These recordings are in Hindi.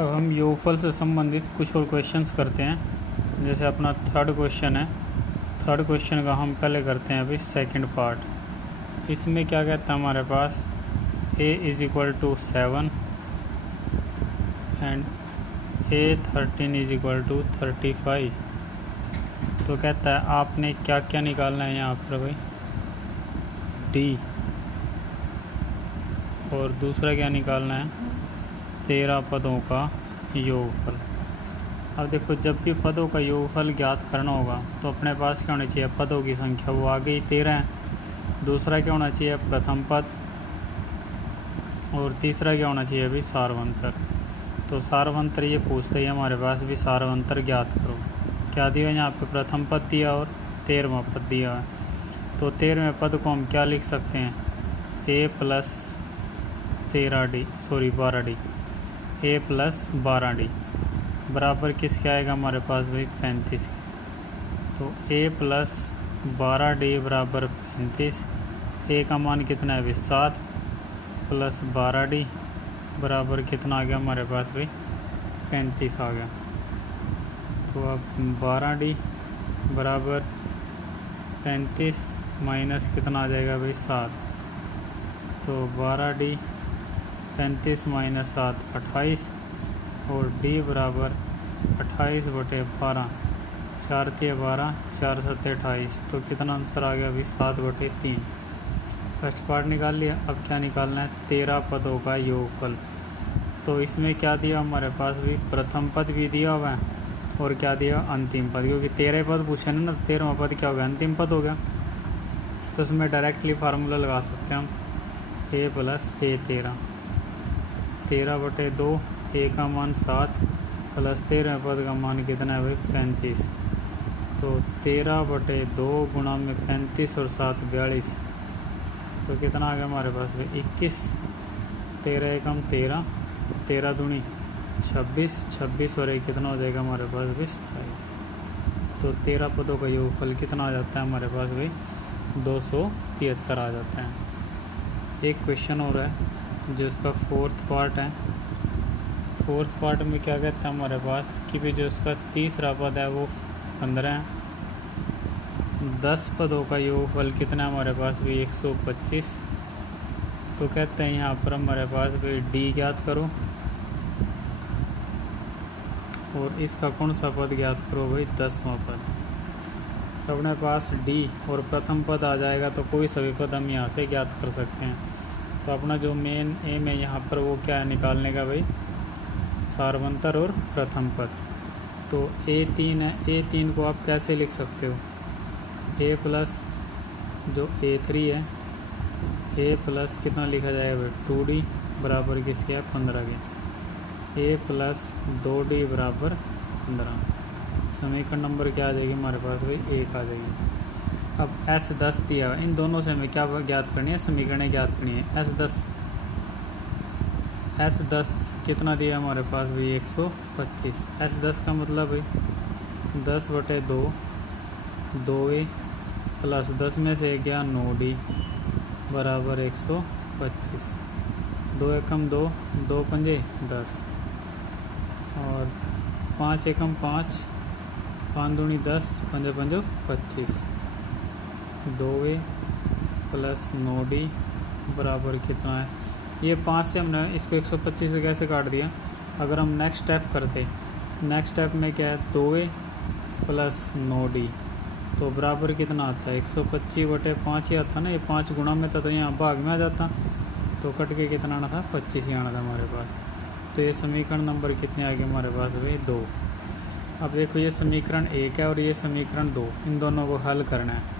अब हम योगफल से संबंधित कुछ और क्वेश्चंस करते हैं। जैसे अपना थर्ड क्वेश्चन है, थर्ड क्वेश्चन का हम पहले करते हैं अभी सेकंड पार्ट। इसमें क्या कहता है हमारे पास a is equal to 7 and a13 is equal to 35। तो कहता है आपने क्या क्या निकालना है यहाँ पर भाई, d, और दूसरा क्या निकालना है 13 पदों का योगफल। अब देखो, जब भी पदों का योगफल ज्ञात करना होगा तो अपने पास क्या होना चाहिए, पदों की संख्या, वो आगे ही 13 है। दूसरा क्या होना चाहिए, प्रथम पद, और तीसरा क्या होना चाहिए अभी, सारवंतर। तो सारवंतर ये पूछते ही हमारे पास भी सारवंतर ज्ञात करो। क्या दिया यहाँ पे, प्रथम पद दिया और 13वां पद दिया है। तो 13वें पद को हम क्या लिख सकते हैं, a plus 12d, a plus 12d बराबर किसके आएगा हमारे पास भाई, 35। तो a प्लस 12d बराबर 35। a का मान कितना है भाई, 7 प्लस 12d बराबर कितना आ गया हमारे पास भाई, 35 आ गया। तो अब 12d बराबर 35 माइनस कितना आ जाएगा भाई, 7। तो 12d 35 माइनस 7 28, और d बराबर 28/12, 4 × 12, 4 × 7 28। तो कितना आंसर आ गया अभी, 7/3। फर्स्ट पार्ट निकाल लिया। अब क्या निकालना है, 13 पदों का योगफल। तो इसमें क्या दिया हमारे पास भी, प्रथम पद भी दिया हुआ है और क्या दिया, अंतिम पद, क्योंकि 13 पद पूछे ना, 13वां पद क्या हो गया, अंतिम पद हो गया। तो उसमें डायरेक्टली फार्मूला लगा सकते हैं हम, a प्लस a13, 13/2, a का मान 7 प्लस 13वें पद का मान कितना है भाई, 35। तो 13/2 गुणा में 35 और 7 42। तो कितना आ गया हमारे पास भाई, 21। 13 एकम 13, 13 दूनी 26, 26 और एक कितना हो जाएगा हमारे पास भाई, 27। तो 13 पदों का योगफल कितना आ जाता है हमारे पास भाई, 273 आ जाता है। एक क्वेश्चन और है जो इसका फोर्थ पार्ट है। फोर्थ पार्ट में क्या कहता है हमारे पास कि भी जो इसका तीसरा पद है वो 15 है। 10 पदों का योगफल कितना है हमारे पास भी, 125। तो कहते हैं यहाँ पर हमारे पास भी d ज्ञात करो, और इसका कौन सा पद ज्ञात करो भाई, 10वां पद। तो अपने पास d और प्रथम पद आ जाएगा तो कोई सभी पद हम यहाँ से ज्ञात कर सकते हैं। तो अपना जो मेन एम है यहाँ पर वो क्या है, निकालने का भाई, सारवंतर और प्रथम पद। तो a3 है, a3 को आप कैसे लिख सकते हो, a प्लस जो a3 है, a प्लस कितना लिखा जाएगा भाई, 2d बराबर किसके है, 15 के। a प्लस 2d बराबर 15। समीकरण नंबर क्या आ जाएगी हमारे पास भाई, 1 आ जाएगी। अब S10 दिया है, इन दोनों से हमें क्या ज्ञात करनी है, समीकरण ज्ञात करनी है। S10 कितना दिया है हमारे पास भाई, 125। S10 का मतलब भाई 10/2, 2a प्लस 10 में से गया 9d बराबर 125। 2 एकम 2, 2 पंजे 10, और 5 एकम 5, 5 दूनी 10, 5 पंजो 25। 2a प्लस 9d बराबर कितना है, ये 5 से हमने इसको 125 से कैसे काट दिया। अगर हम नेक्स्ट स्टेप करते, नेक्स्ट स्टेप में क्या है, 2a प्लस 9d, तो बराबर कितना आता है, 125/5 ही आता ना। ये 5 गुणा में था तो यहाँ भाग में आ जाता, तो कट के कितना आना था, 25 ही आना था हमारे पास। तो ये समीकरण नंबर कितने आ गए हमारे पास भाई, 2। अब देखो, ये समीकरण 1 है और ये समीकरण 2, इन दोनों को हल करना है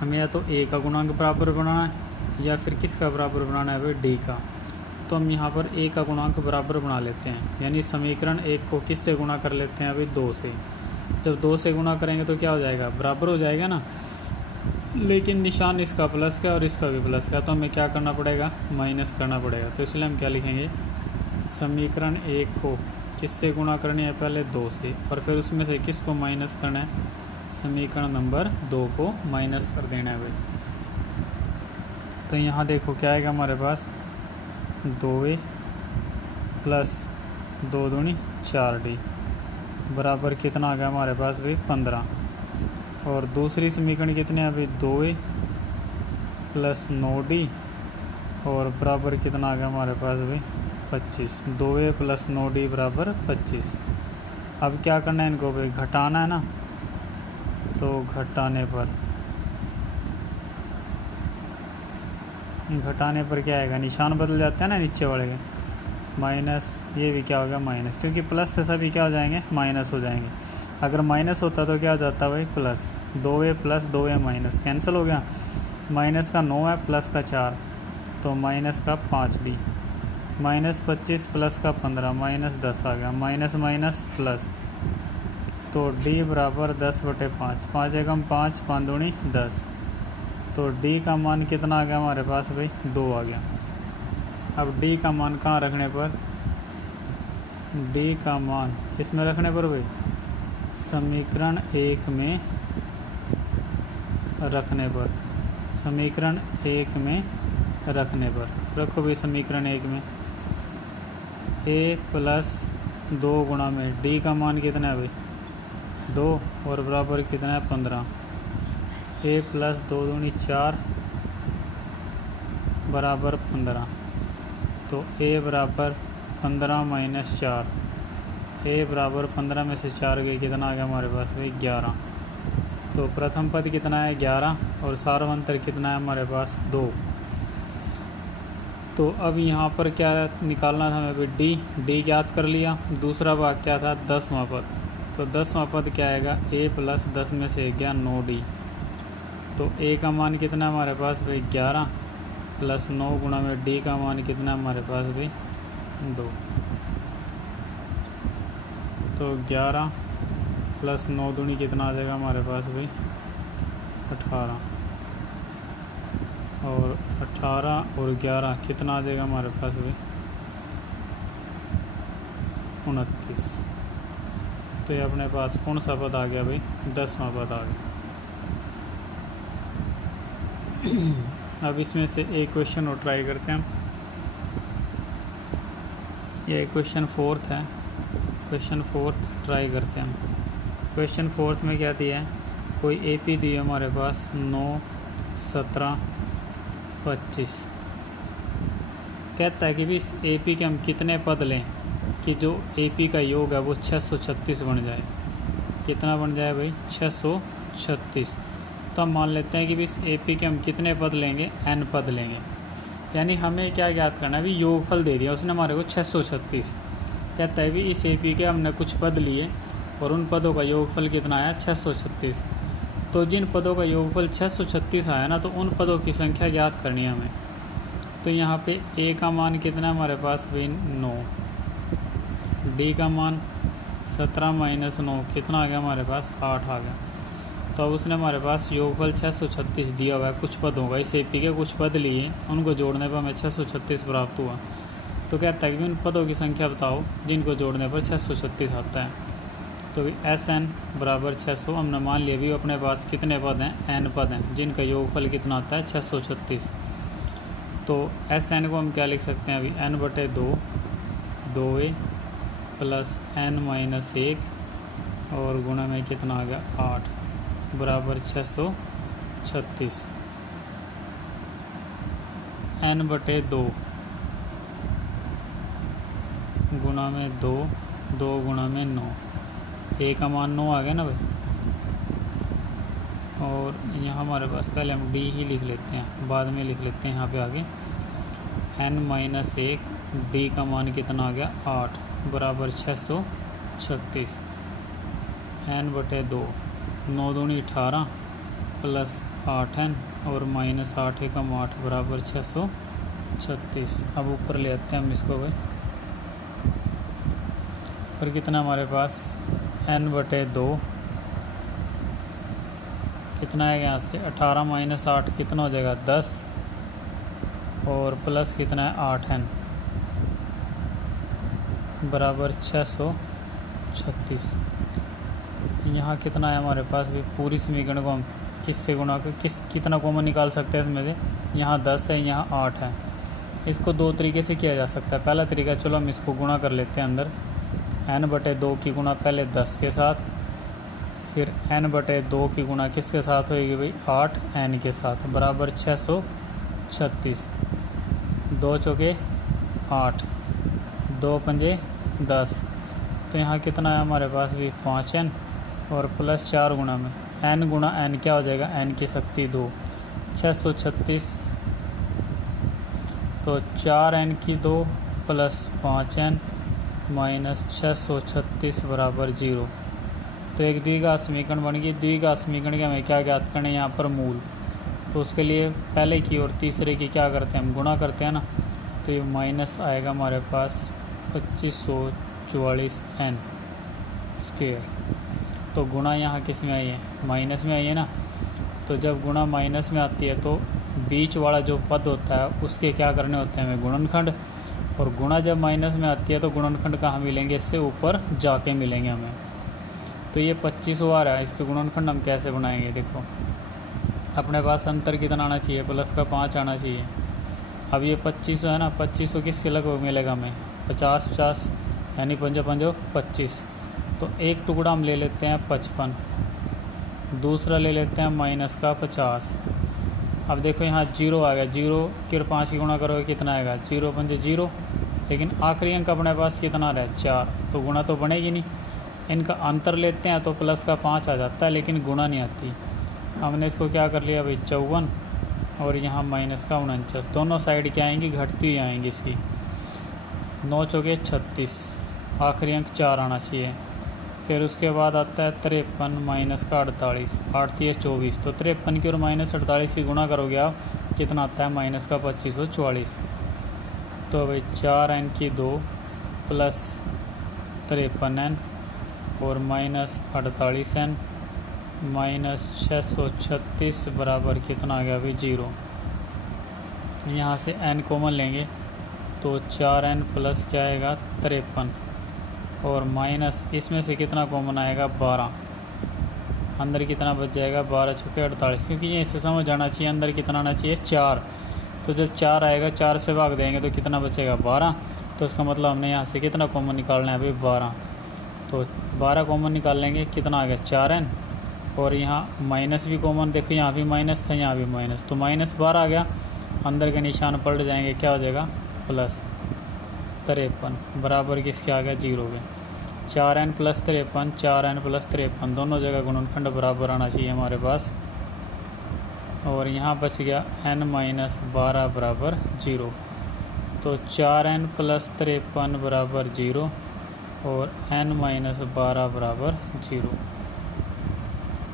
हमें। या तो a का गुणांक बराबर बनाना है या फिर किसका बराबर बनाना है भाई, d का। तो हम यहाँ पर a का गुणांक बराबर बना लेते हैं, यानी समीकरण 1 को किससे गुणा कर लेते हैं अभी, 2 से। जब 2 से गुणा करेंगे तो क्या हो जाएगा, बराबर हो जाएगा ना। लेकिन निशान इसका प्लस का और इसका भी प्लस का, तो हमें क्या करना पड़ेगा, माइनस करना पड़ेगा। तो इसलिए हम क्या लिखेंगे, समीकरण 1 को किससे गुणा करनी है, पहले 2 से, और फिर उसमें से किसको माइनस करना है, समीकरण नंबर 2 को माइनस कर देना है भाई। तो यहाँ देखो क्या आएगा हमारे पास, 2a प्लस 2 दूनी 4D बराबर कितना आ गया हमारे पास भाई 15। और दूसरी समीकरण कितने हैं भाई 2A प्लस 9D और बराबर कितना आ गया हमारे पास भाई 25। 2A प्लस 9D बराबर 25। अब क्या करना है इनको भाई घटाना है ना, तो घटाने पर क्या आएगा, निशान बदल जाता है ना नीचे वाले के, माइनस, ये भी क्या हो गया माइनस, क्योंकि प्लस तो सभी क्या हो जाएंगे माइनस हो जाएंगे। अगर माइनस होता तो क्या हो जाता भाई plus, 2A plus 2A minus cancel हो गया, माइनस का 9 है प्लस का 4 तो माइनस का 5D, माइनस 25 प्लस का 15 माइनस 10 आ गया, माइनस माइनस प्लस, तो D बराबर 10/5, 5 एकम 5, 5 दूनी 10, तो D का मान कितना आ गया हमारे पास भाई 2 आ गया। अब D का मान कहाँ रखने पर, D का मान किस में रखने पर भाई, समीकरण 1 में रखने पर, समीकरण 1 में रखने पर रखो भाई। समीकरण 1 में A प्लस 2 गुणा में D का मान कितना है भाई 2 और बराबर कितना है 15। A प्लस 2 दूनी 4 बराबर 15, तो A बराबर 15 माइनस 4, A बराबर 15 में से 4 गए कितना आ गया हमारे पास भाई 11। तो प्रथम पद कितना है 11 और सार्वंतर कितना है हमारे पास 2। तो अब यहाँ पर क्या निकालना था हमें भाई D ज्ञात कर लिया। दूसरा भाग क्या था 10वां पद, तो 10वां पद क्या आएगा A प्लस 10 में से गया 9D, तो A का मान कितना है हमारे पास भाई 11 प्लस 9 गुणा में D का मान कितना है हमारे पास भाई 2, तो 11 प्लस 9 दूनी कितना आ जाएगा हमारे पास भाई 18, और 18 और 11 कितना आ जाएगा हमारे पास भाई 29। तो ये अपने पास कौन सा पद आ गया भाई 10वां पद आ गया। अब इसमें से एक क्वेश्चन और ट्राई करते हैं। ये क्वेश्चन 4th है, क्वेश्चन 4th ट्राई करते हैं। क्वेश्चन 4th में क्या दिया है, कोई AP दी है हमारे पास 9, 17, 25। कहता है कि भी इस AP के हम कितने पद लें कि जो AP का योग है वो 636 बन जाए। कितना बन जाए भाई 636। तो हम मान लेते हैं कि भी इस AP के हम कितने पद लेंगे, n पद लेंगे। यानी हमें क्या ज्ञात करना है, भी योगफल दे दिया उसने हमारे को 636। कहता है भी इस AP के हमने कुछ पद लिए और उन पदों का योगफल कितना आया 636। तो जिन पदों का योगफल 636 आया ना, तो उन पदों की संख्या ज्ञात करनी है हमें। तो यहाँ पे A का मान कितना है हमारे पास भाई 9, D का मान 17 माइनस 9 कितना आ गया हमारे पास 8 आ गया। तो अब उसने हमारे पास योगफल 636 दिया हुआ है कुछ पदों का, इस AP के कुछ पद लिए, उनको जोड़ने पर हमें 636 प्राप्त हुआ। तो कहता है कि उन पदों की संख्या बताओ जिनको जोड़ने पर 636 आता है। तो SN बराबर 600 हमने मान लिया भी अपने पास कितने पद हैं, n पद हैं जिनका योगफल कितना आता है 636। तो SN को हम क्या लिख सकते हैं अभी n/2, 2A plus n minus 1 और गुणा में कितना आ गया 8 बराबर 636। n/2 गुणा में 2, 2 गुणा में 9, A का मान 9 आ गया ना भाई। और यहाँ हमारे पास पहले हम D ही लिख लेते हैं, बाद में लिख लेते हैं यहाँ पे आगे n माइनस 1, D का मान कितना आ गया 8 बराबर 636। n/2 9 दूनी 18 प्लस 8n और माइनस 8 एकम 8 बराबर 636। अब ऊपर ले आते हैं हम इसको भाई, और कितना हमारे पास n/2 कितना है यहाँ से 18 माइनस 8 कितना हो जाएगा 10 और प्लस कितना है 8n बराबर 636। यहाँ कितना है हमारे पास भी, पूरी समीकरण को हम किससे गुणा कर कितना कॉमन निकाल सकते हैं इसमें से, यहाँ 10 है यहाँ 8 है, इसको दो तरीके से किया जा सकता है। पहला तरीका, चलो हम इसको गुणा कर लेते हैं अंदर। n/2 की गुणा पहले 10 के साथ, फिर n/2 की गुणा किसके साथ होएगी भाई, 8n के साथ, बराबर 636। 2 चौके 8, 2 पंजे 10। तो यहाँ कितना है हमारे पास भी 5n और प्लस 4 गुणा में n गुणा n क्या हो जाएगा, n की शक्ति 2, 636। तो 4n की 2 प्लस 5n माइनस 636 बराबर 0। तो एक द्विघात समीकरण बन गई। द्विघात समीकरण के हमें क्या ज्ञात करना है, यहाँ पर मूल। तो उसके लिए पहले की और तीसरे की क्या करते हैं, हम गुणा करते हैं ना। तो ये माइनस आएगा हमारे पास 2544n स्क्वेयर। तो गुणा यहाँ किस में आई है, माइनस में आई है ना। तो जब गुणा माइनस में आती है तो बीच वाला जो पद होता है उसके क्या करने होते हैं हमें, गुणनखंड। और गुणा जब माइनस में आती है तो गुणनखंड कहाँ मिलेंगे, इससे ऊपर जाके मिलेंगे हमें। तो ये 25 आ रहा है, इसके गुणनखंड हम कैसे बनाएंगे, देखो अपने पास अंतर कितना आना चाहिए, प्लस का 5 आना चाहिए। अब ये 25 है ना, 25 किससे लगभग मिलेगा हमें, 50 यानी 5 5 25। तो एक टुकड़ा हम ले लेते हैं 55, दूसरा ले लेते हैं माइनस का 50। अब देखो यहाँ 0 आ गया, 0 के 5 की गुणा करोगे कितना आएगा, 0 5 0। लेकिन आखिरी अंक अपने पास कितना रहा, 4। तो गुणा तो बनेगी नहीं। इनका अंतर लेते हैं तो प्लस का 5 आ जाता है, लेकिन गुणा नहीं आती। हमने इसको क्या कर लिया भाई, 54 और यहाँ माइनस का 49। दोनों साइड क्या आएंगी, घटती हुई आएंगी इसकी। 9 चौके 36, आखिरी अंक 4 आना चाहिए। फिर उसके बाद आता है 53 माइनस का 48, 8 3 24। तो 53 की और माइनस 48 की गुणा करोगे आप, कितना आता है, माइनस का 2544। तो भाई 4n की 2 प्लस 53n और माइनस 48n माइनस 636 बराबर कितना आ गया भाई, 0। यहाँ से n कॉमन लेंगे तो 4n प्लस क्या आएगा, 53 और माइनस इसमें से कितना कॉमन आएगा, 12। अंदर कितना बच जाएगा, 12 चौके 48। क्योंकि ये इससे समझ आना चाहिए अंदर कितना आना चाहिए, 4। तो जब 4 आएगा, 4 से भाग देंगे तो कितना बचेगा, 12। तो इसका मतलब हमने यहाँ से कितना कॉमन निकालना है भाई, 12। तो 12 कॉमन निकाल लेंगे, कितना आ गया, 4n। और यहाँ माइनस भी कॉमन, देखो यहाँ भी माइनस था, यहाँ भी माइनस, तो माइनस 12 आ गया। अंदर के निशान पलट जाएंगे, क्या हो जाएगा, प्लस 53 बराबर किसके आ गया, 0 के। 4n प्लस 53, 4n प्लस 53, दोनों जगह गुणनखंड बराबर आना चाहिए हमारे पास। और यहाँ बच गया n माइनस 12 बराबर 0। तो 4n प्लस 53 बराबर 0 और n माइनस 12 बराबर 0।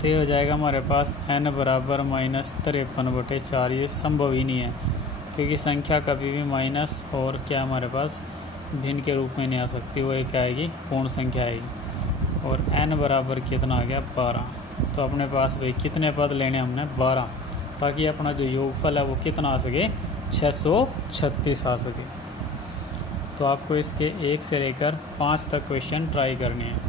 तो ये हो जाएगा हमारे पास n बराबर माइनस 53/4। ये संभव ही नहीं है, क्योंकि संख्या कभी भी माइनस और क्या हमारे पास भिन्न के रूप में नहीं आ सकती, वो एक आएगी पूर्ण संख्या आएगी। और n बराबर कितना आ गया, 12। तो अपने पास भाई कितने पद लेने हमने, 12, ताकि अपना जो योगफल है वो कितना आ सके, 636 आ सके। तो आपको इसके 1 से लेकर 5 तक क्वेश्चन ट्राई करने हैं।